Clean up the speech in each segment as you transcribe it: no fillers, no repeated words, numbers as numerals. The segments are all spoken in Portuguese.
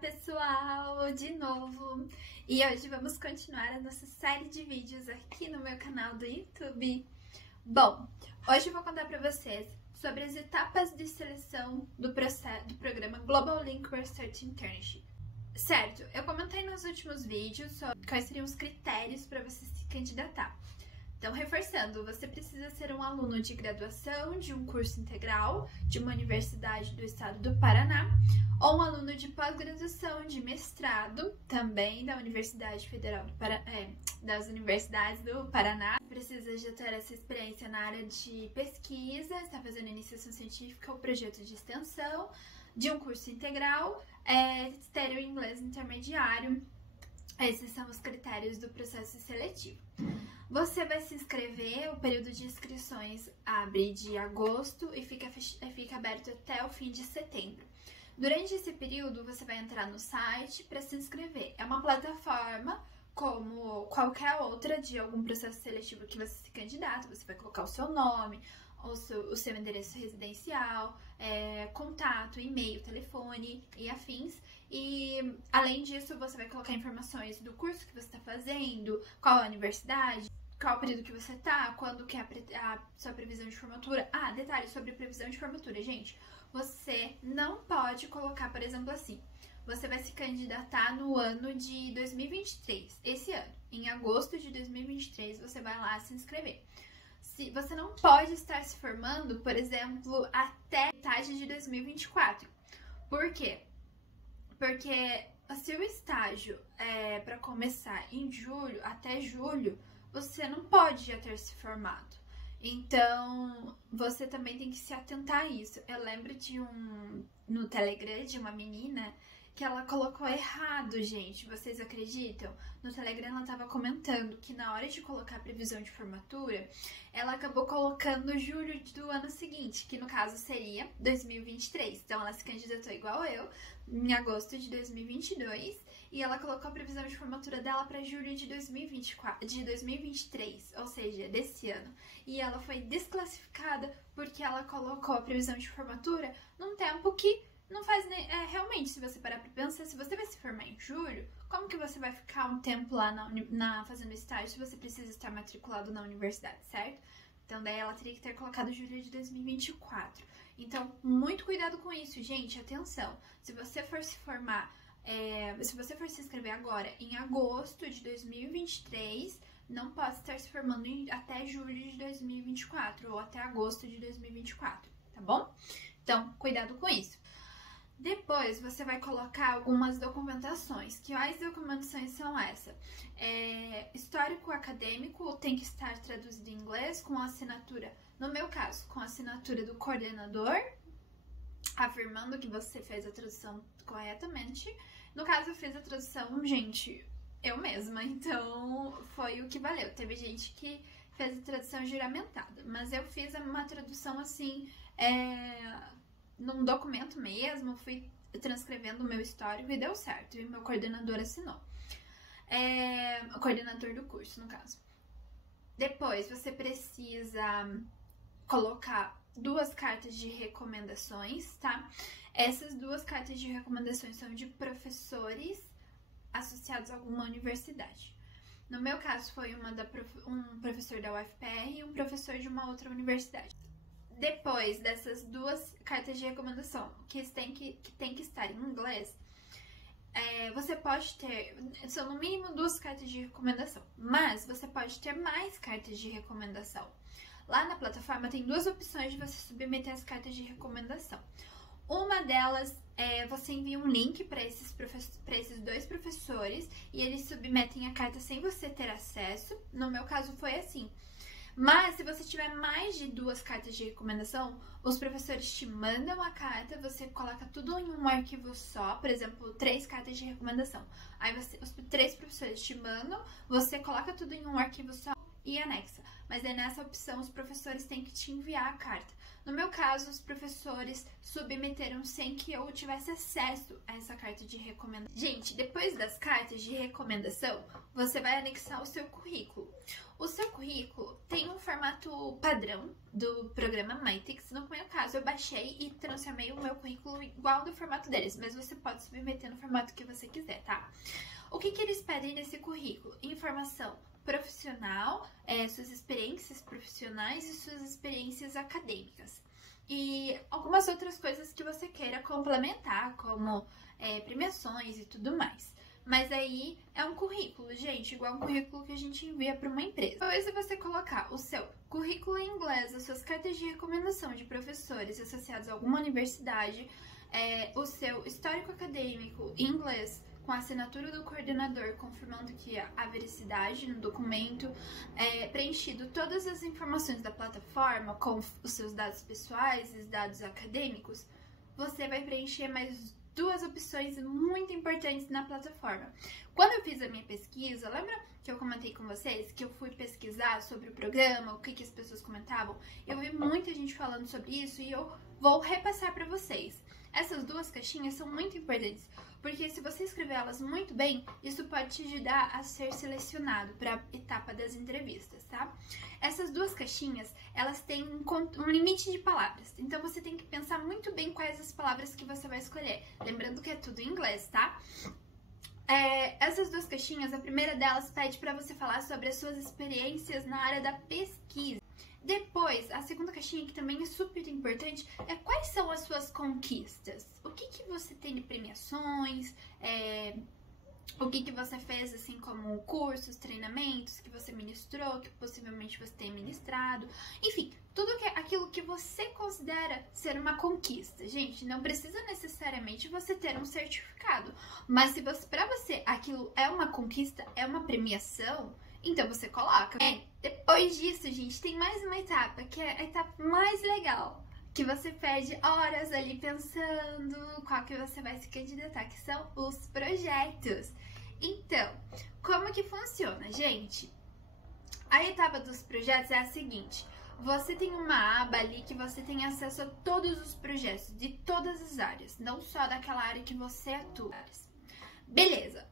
pessoal, de novo! E hoje vamos continuar a nossa série de vídeos aqui no meu canal do YouTube. Bom, hoje eu vou contar pra vocês sobre as etapas de seleção do programa Global Link Research Internship. Certo, eu comentei nos últimos vídeos sobre quais seriam os critérios para você se candidatar. Então, reforçando, você precisa ser um aluno de graduação de um curso integral de uma universidade do estado do Paraná ou um aluno de pós-graduação de mestrado, também da Universidade Federal do das Universidades do Paraná. Precisa já ter essa experiência na área de pesquisa, está fazendo iniciação científica ou projeto de extensão de um curso integral, ter o inglês intermediário. Esses são os critérios do processo seletivo. Você vai se inscrever, o período de inscrições abre de agosto e fica aberto até o fim de setembro. Durante esse período, você vai entrar no site para se inscrever. É uma plataforma como qualquer outra de algum processo seletivo que você se candidata. Você vai colocar o seu nome, o seu endereço residencial, contato, e-mail, telefone e afins. E, além disso, você vai colocar informações do curso que você está fazendo, qual a universidade, qual o período que você está, quando que é a sua previsão de formatura. Ah, detalhes sobre previsão de formatura, gente. Você não pode colocar, por exemplo, assim, você vai se candidatar no ano de 2023, esse ano. Em agosto de 2023, você vai lá se inscrever. Você não pode estar se formando, por exemplo, até metade de 2024. Por quê? Porque se o estágio é para começar em julho, até julho, você não pode já ter se formado. Então, você também tem que se atentar a isso. Eu lembro no Telegram, de uma menina que ela colocou errado, gente. Vocês acreditam? No Telegram ela tava comentando que na hora de colocar a previsão de formatura, ela acabou colocando julho do ano seguinte, que no caso seria 2023. Então ela se candidatou igual eu, em agosto de 2022, e ela colocou a previsão de formatura dela para julho de 2023, ou seja, desse ano. E ela foi desclassificada porque ela colocou a previsão de formatura num tempo que não faz nem... realmente, se você parar pra pensar, se você vai se formar em julho, como que você vai ficar um tempo lá fazendo estágio se você precisa estar matriculado na universidade, certo? Então, daí ela teria que ter colocado julho de 2024. Então, muito cuidado com isso, gente. Atenção, se você for se formar, se você for se inscrever agora em agosto de 2023, não pode estar se formando até julho de 2024 ou até agosto de 2024, tá bom? Então, cuidado com isso. Depois, você vai colocar algumas documentações. Quais documentações são essas? Histórico acadêmico tem que estar traduzido em inglês com assinatura, no meu caso, com a assinatura do coordenador, afirmando que você fez a tradução corretamente. No caso, eu fiz a tradução, gente, eu mesma, então foi o que valeu. Teve gente que fez a tradução juramentada, mas eu fiz uma tradução assim, num documento mesmo, fui transcrevendo o meu histórico e deu certo, e meu coordenador assinou. O coordenador do curso, no caso. Depois, você precisa colocar 2 cartas de recomendações, tá? Essas 2 cartas de recomendações são de professores associados a alguma universidade. No meu caso, foi um professor da UFPR e um professor de uma outra universidade. Depois dessas 2 cartas de recomendação, que tem que estar em inglês, você pode ter, são no mínimo 2 cartas de recomendação, mas você pode ter mais cartas de recomendação. Lá na plataforma tem 2 opções de você submeter as cartas de recomendação. Uma delas você envia um link para esses 2 professores e eles submetem a carta sem você ter acesso. No meu caso foi assim. Mas, se você tiver mais de 2 cartas de recomendação, os professores te mandam a carta, você coloca tudo em um arquivo só, por exemplo, 3 cartas de recomendação. Aí os 3 professores te mandam, você coloca tudo em um arquivo só e anexa. mas aí nessa opção os professores têm que te enviar a carta. No meu caso, os professores submeteram sem que eu tivesse acesso a essa carta de recomendação. Gente, depois das cartas de recomendação, você vai anexar o seu currículo. O seu currículo tem um formato padrão do programa Mythics. No meu caso, eu baixei e transformei o meu currículo igual do formato deles, mas você pode submeter no formato que você quiser, tá? O que eles pedem nesse currículo? Informação profissional, suas experiências profissionais e suas experiências acadêmicas. E algumas outras coisas que você queira complementar, como premiações e tudo mais. Mas aí é um currículo, gente, igual um currículo que a gente envia para uma empresa. Depois de você colocar o seu currículo em inglês, as suas cartas de recomendação de professores associados a alguma universidade, o seu histórico acadêmico em inglês, com a assinatura do coordenador, confirmando que a veracidade no documento, preenchido todas as informações da plataforma, com os seus dados pessoais e os dados acadêmicos, você vai preencher mais duas opções muito importantes na plataforma. Quando eu fiz a minha pesquisa, lembra que eu comentei com vocês que eu fui pesquisar sobre o programa, o que as pessoas comentavam? Eu vi muita gente falando sobre isso e eu vou repassar para vocês. Essas duas caixinhas são muito importantes, porque se você escrever elas muito bem, isso pode te ajudar a ser selecionado para a etapa das entrevistas, tá? Essas duas caixinhas, elas têm um limite de palavras, então você tem que pensar muito bem quais as palavras que você vai escolher. Lembrando que é tudo em inglês, tá? Essas duas caixinhas, a primeira delas pede para você falar sobre as suas experiências na área da pesquisa. Depois, a segunda caixinha, que também é super importante, é quais são as suas conquistas. O que você tem de premiações, o que você fez, assim, como cursos, treinamentos que você ministrou, que possivelmente você tem ministrado. Enfim, tudo aquilo que você considera ser uma conquista. Gente, não precisa necessariamente você ter um certificado, mas se para você aquilo é uma conquista, é uma premiação, então você coloca. Depois disso, gente, tem mais uma etapa, que é a etapa mais legal, que você perde horas ali pensando qual que você vai se candidatar, que são os projetos. Então, como que funciona, gente? A etapa dos projetos é a seguinte: você tem uma aba ali que você tem acesso a todos os projetos de todas as áreas, não só daquela área que você atua. Beleza.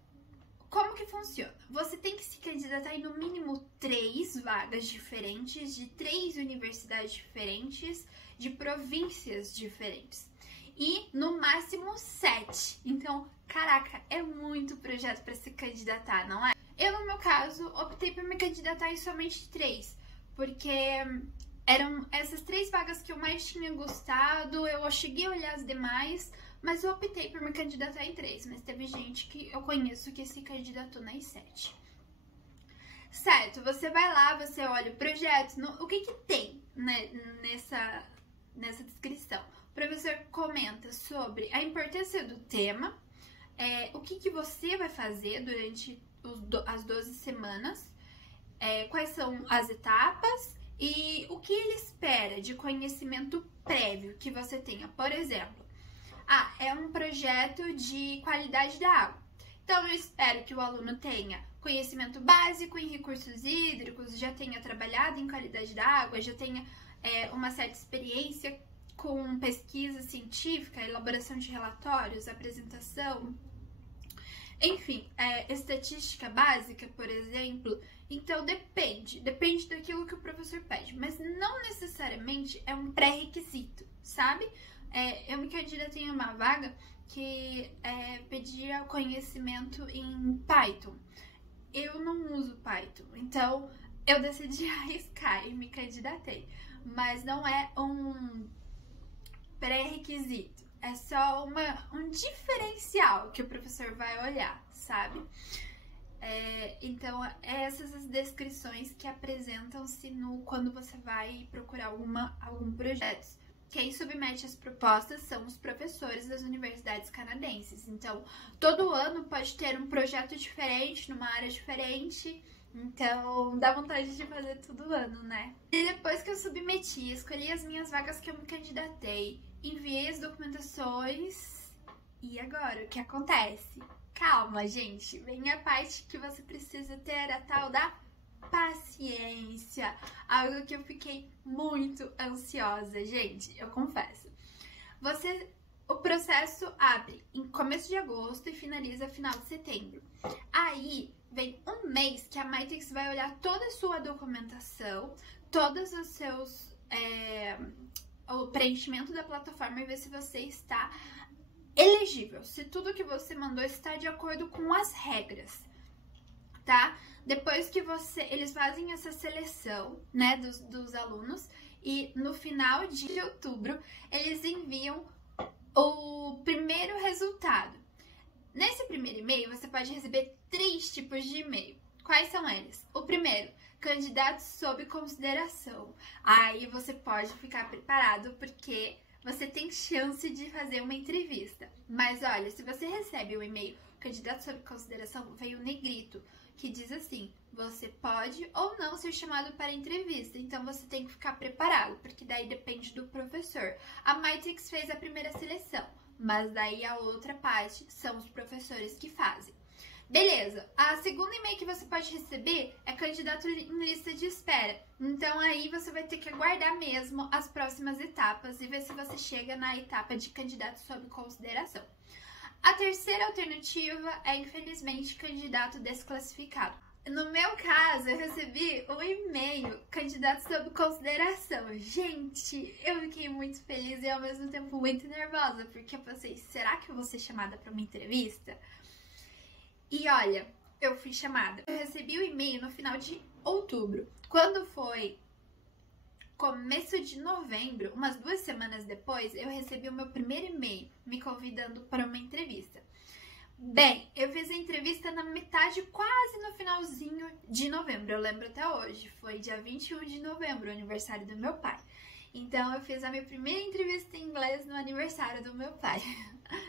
Como que funciona? Você tem que se candidatar em no mínimo 3 vagas diferentes, de 3 universidades diferentes, de províncias diferentes. E no máximo 7. Então, caraca, é muito projeto para se candidatar, não é? Eu, no meu caso, optei por me candidatar em somente 3, porque eram essas 3 vagas que eu mais tinha gostado. Eu cheguei a olhar as demais, mas eu optei por me candidatar em 3, mas teve gente que eu conheço que se candidatou nas 7. Certo, você vai lá, você olha o projeto, o que tem, né, nessa descrição. O professor comenta sobre a importância do tema, o que você vai fazer durante as 12 semanas, quais são as etapas e o que ele espera de conhecimento prévio que você tenha. Por exemplo, é um projeto de qualidade da água. Então, eu espero que o aluno tenha conhecimento básico em recursos hídricos, já tenha trabalhado em qualidade da água, já tenha uma certa experiência com pesquisa científica, elaboração de relatórios, apresentação, enfim, estatística básica, por exemplo. Então, depende daquilo que o professor pede, mas não necessariamente é um pré-requisito, sabe? Eu me candidatei em uma vaga que pedia conhecimento em Python. Eu não uso Python, então eu decidi arriscar e me candidatei. Mas não é um pré-requisito, é só um diferencial que o professor vai olhar, sabe? Então, essas as descrições que apresentam-se quando você vai procurar algum projeto. Quem submete as propostas são os professores das universidades canadenses. Então, todo ano pode ter um projeto diferente, numa área diferente. Então, dá vontade de fazer todo ano, né? E depois que eu submeti, escolhi as minhas vagas que eu me candidatei, enviei as documentações. E agora, o que acontece? Calma, gente. Vem a parte que você precisa ter, a tal da paciência, algo que eu fiquei muito ansiosa, gente, eu confesso. O processo abre em começo de agosto e finaliza final de setembro. Aí vem um mês que a Mytexx vai olhar toda a sua documentação, todos os seus o preenchimento da plataforma e ver se você está elegível, se tudo que você mandou está de acordo com as regras, tá? Depois que eles fazem essa seleção, né, dos alunos, e no final de outubro eles enviam o primeiro resultado. Nesse primeiro e-mail você pode receber 3 tipos de e-mail. Quais são eles? O primeiro, candidatos sob consideração. Aí você pode ficar preparado porque você tem chance de fazer uma entrevista. Mas olha, se você recebe o e-mail candidato sob consideração, veio negrito, que diz assim, você pode ou não ser chamado para entrevista. Então você tem que ficar preparado, porque daí depende do professor. A Mytexx fez a primeira seleção, mas daí a outra parte são os professores que fazem. Beleza, a segunda e-mail que você pode receber é candidato em lista de espera. Então aí você vai ter que aguardar mesmo as próximas etapas e ver se você chega na etapa de candidato sob consideração. A terceira alternativa é, infelizmente, candidato desclassificado. No meu caso, eu recebi um e-mail candidato sob consideração. Gente, eu fiquei muito feliz e ao mesmo tempo muito nervosa, porque eu pensei, será que eu vou ser chamada para uma entrevista? E olha, eu fui chamada. Eu recebi o e-mail no final de outubro. Quando foi começo de novembro, umas 2 semanas depois, eu recebi o meu primeiro e-mail me convidando para uma entrevista. Bem, eu fiz a entrevista na metade, quase no finalzinho de novembro. Eu lembro até hoje, foi dia 21 de novembro, o aniversário do meu pai. Então eu fiz a minha primeira entrevista em inglês no aniversário do meu pai.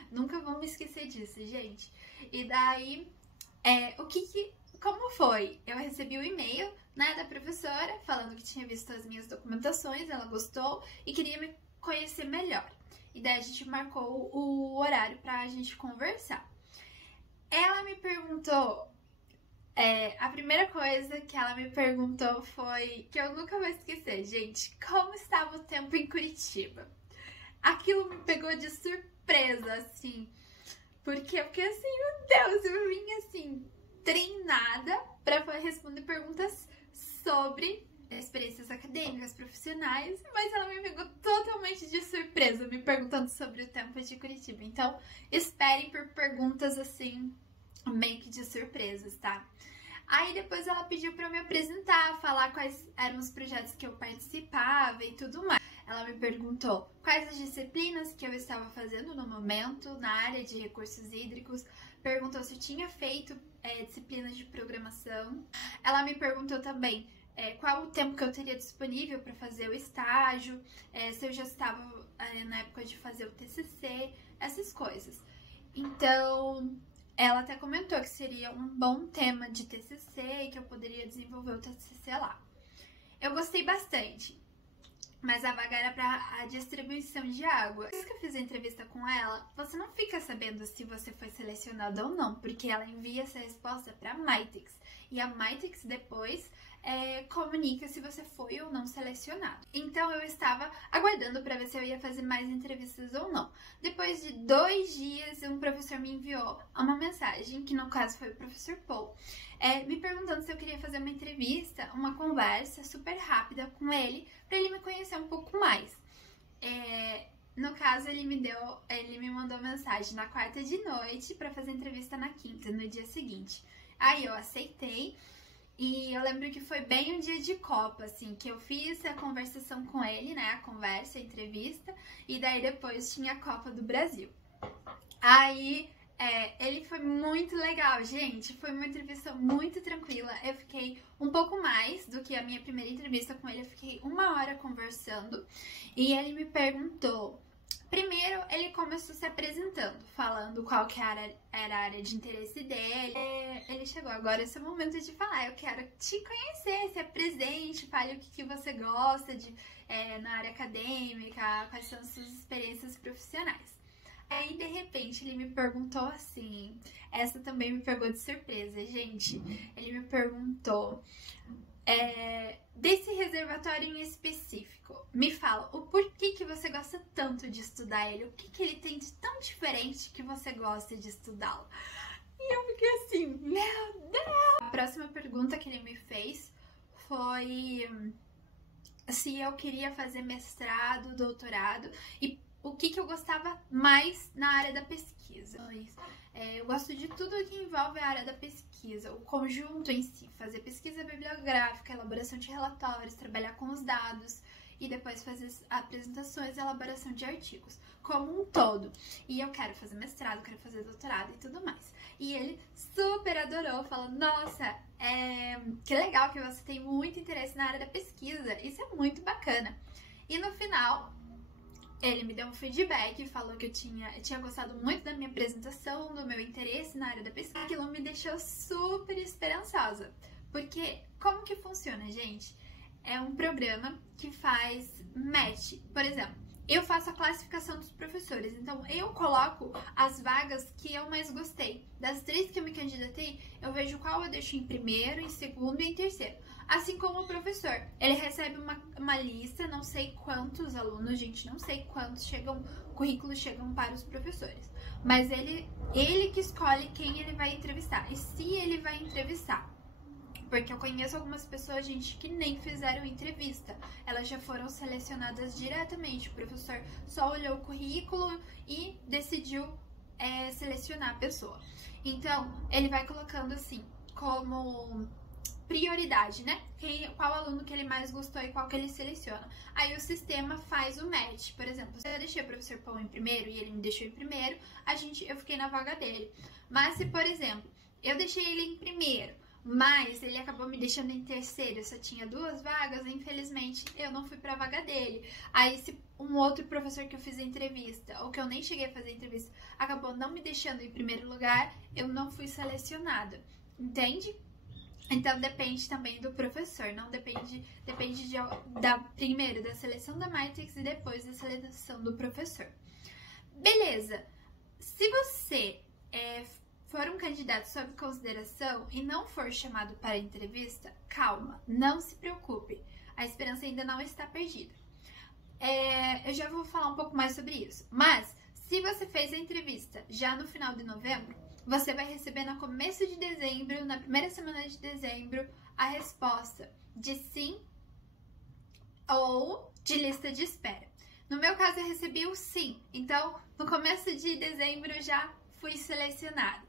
Nunca vou me esquecer disso, gente. E daí, como foi? Eu recebi o e-mail, né, da professora falando que tinha visto as minhas documentações, ela gostou e queria me conhecer melhor. E daí a gente marcou o horário pra gente conversar. Ela me perguntou, a primeira coisa que ela me perguntou foi, que eu nunca vou esquecer, gente, como estava o tempo em Curitiba? Aquilo me pegou de surpresa, assim, porque eu fiquei assim, meu Deus, eu vim assim, treinada para responder perguntas sobre experiências acadêmicas, profissionais, mas ela me pegou totalmente de surpresa, me perguntando sobre o tempo de Curitiba. Então, esperem por perguntas assim, meio que de surpresas, tá? Aí depois ela pediu para eu me apresentar, falar quais eram os projetos que eu participava e tudo mais. Ela me perguntou quais as disciplinas que eu estava fazendo no momento na área de recursos hídricos, perguntou se eu tinha feito disciplinas de programação. Ela me perguntou também qual o tempo que eu teria disponível para fazer o estágio, se eu já estava na época de fazer o TCC, essas coisas. Então, ela até comentou que seria um bom tema de TCC e que eu poderia desenvolver o TCC lá. Eu gostei bastante, mas a vaga era para a distribuição de água. Depois que eu fiz a entrevista com ela, você não fica sabendo se você foi selecionado ou não, porque ela envia essa resposta para a Mytexx. E a Mytexx depois comunica se você foi ou não selecionado. Então eu estava aguardando para ver se eu ia fazer mais entrevistas ou não. Depois de 2 dias, um professor me enviou uma mensagem, que no caso foi o professor Paul, me perguntando se eu queria fazer uma entrevista, uma conversa super rápida com ele, para ele me conhecer um pouco mais. No caso, ele me mandou mensagem na quarta de noite para fazer entrevista na quinta, no dia seguinte. Aí eu aceitei. E eu lembro que foi bem um dia de Copa, assim, que eu fiz a conversação com ele, né, a conversa, a entrevista, e daí depois tinha a Copa do Brasil. Aí, ele foi muito legal, gente, foi uma entrevista muito tranquila, eu fiquei um pouco mais do que a minha primeira entrevista com ele, eu fiquei 1 hora conversando, e ele me perguntou... Primeiro, ele começou se apresentando, falando qual que era a área de interesse dele. Ele chegou, agora esse é o momento de falar, eu quero te conhecer, se apresente, fale o que você gosta de na área acadêmica, quais são as suas experiências profissionais. Aí, de repente, ele me perguntou assim, essa também me pegou de surpresa, gente. Ele me perguntou, desse reservatório em específico, me fala, o porquê que você gosta tanto de estudar ele? O que ele tem de tão diferente que você gosta de estudá-lo? E eu fiquei assim, meu Deus! A próxima pergunta que ele me fez foi se eu queria fazer mestrado, doutorado e o que eu gostava mais na área da pesquisa. Eu gosto de tudo que envolve a área da pesquisa, o conjunto em si, fazer pesquisa bibliográfica, elaboração de relatórios, trabalhar com os dados e depois fazer apresentações e elaboração de artigos, como um todo. E eu quero fazer mestrado, quero fazer doutorado e tudo mais. E ele super adorou, falou, nossa, que legal que você tem muito interesse na área da pesquisa, isso é muito bacana. E no final, ele me deu um feedback, falou que eu tinha gostado muito da minha apresentação, do meu interesse na área da pesquisa. Aquilo me deixou super esperançosa, porque como que funciona, gente? É um programa que faz match, por exemplo, eu faço a classificação dos professores, então eu coloco as vagas que eu mais gostei. Das 3 que eu me candidatei, eu vejo qual eu deixo em primeiro, em segundo e em terceiro. Assim como o professor, ele recebe uma lista, não sei quantos alunos, gente, não sei quantos currículos chegam para os professores. Mas ele que escolhe quem ele vai entrevistar e se ele vai entrevistar. Porque eu conheço algumas pessoas, gente, que nem fizeram entrevista. Elas já foram selecionadas diretamente. O professor só olhou o currículo e decidiu selecionar a pessoa. Então, ele vai colocando assim, como prioridade, né? Qual aluno que ele mais gostou e qual que ele seleciona. Aí o sistema faz o match. Por exemplo, se eu deixei o professor Pão em primeiro e ele me deixou em primeiro, eu fiquei na vaga dele. Mas se, por exemplo, eu deixei ele em primeiro, mas ele acabou me deixando em terceiro, eu só tinha 2 vagas, infelizmente eu não fui pra vaga dele. Aí se um outro professor que eu fiz a entrevista, ou que eu nem cheguei a fazer a entrevista, acabou não me deixando em primeiro lugar, eu não fui selecionada, entende? Então depende também do professor, não depende primeiro da seleção da Matrix e depois da seleção do professor. Beleza, se você for um candidato sob consideração e não for chamado para a entrevista, calma, não se preocupe, a esperança ainda não está perdida. Eu já vou falar um pouco mais sobre isso, mas se você fez a entrevista já no final de novembro, você vai receber no começo de dezembro, na primeira semana de dezembro, a resposta de sim ou de lista de espera. No meu caso, eu recebi o sim, então no começo de dezembro eu já fui selecionada.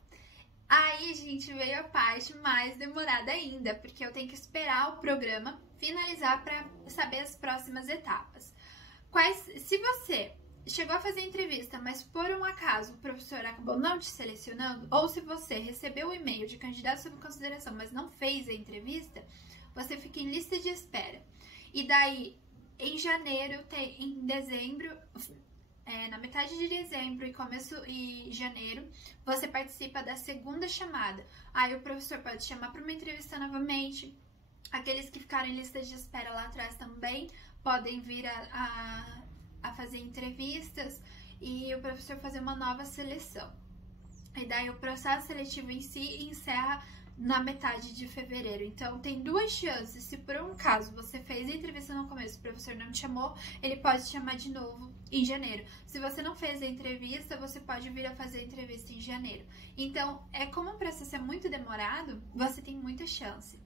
Aí, gente, veio a parte mais demorada ainda, porque eu tenho que esperar o programa finalizar para saber as próximas etapas. Se você chegou a fazer a entrevista, mas por um acaso o professor acabou não te selecionando, ou se você recebeu o e-mail de candidato sob consideração, mas não fez a entrevista, você fica em lista de espera. E daí, em dezembro, na metade de dezembro e janeiro, você participa da segunda chamada. Aí o professor pode chamar para uma entrevista novamente. Aqueles que ficaram em lista de espera lá atrás também podem vir a fazer entrevistas e o professor fazer uma nova seleção. E daí o processo seletivo em si encerra na metade de fevereiro. Então tem 2 chances. Se por um caso você fez a entrevista no começo, o professor não te chamou, ele pode te chamar de novo em janeiro. Se você não fez a entrevista, você pode vir a fazer a entrevista em janeiro. Então, como o processo é muito demorado, você tem muita chance.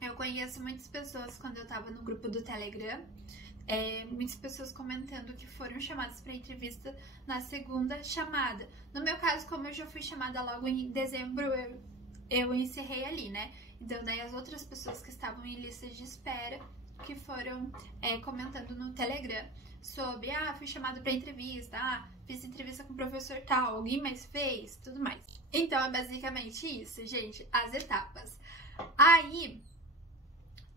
Eu conheço muitas pessoas quando eu tava no grupo do Telegram, muitas pessoas comentando que foram chamadas para entrevista na segunda chamada. No meu caso, como eu já fui chamada logo em dezembro, eu encerrei ali, né? Então, daí as outras pessoas que estavam em lista de espera que foram comentando no Telegram sobre, fui chamado para entrevista, fiz entrevista com o professor tal, alguém mais fez, tudo mais. Então, é basicamente isso, gente, as etapas. Aí,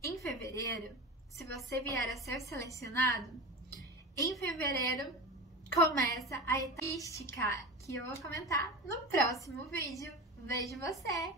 em fevereiro, se você vier a ser selecionado, em fevereiro começa a estatística, que eu vou comentar no próximo vídeo. Vejo você!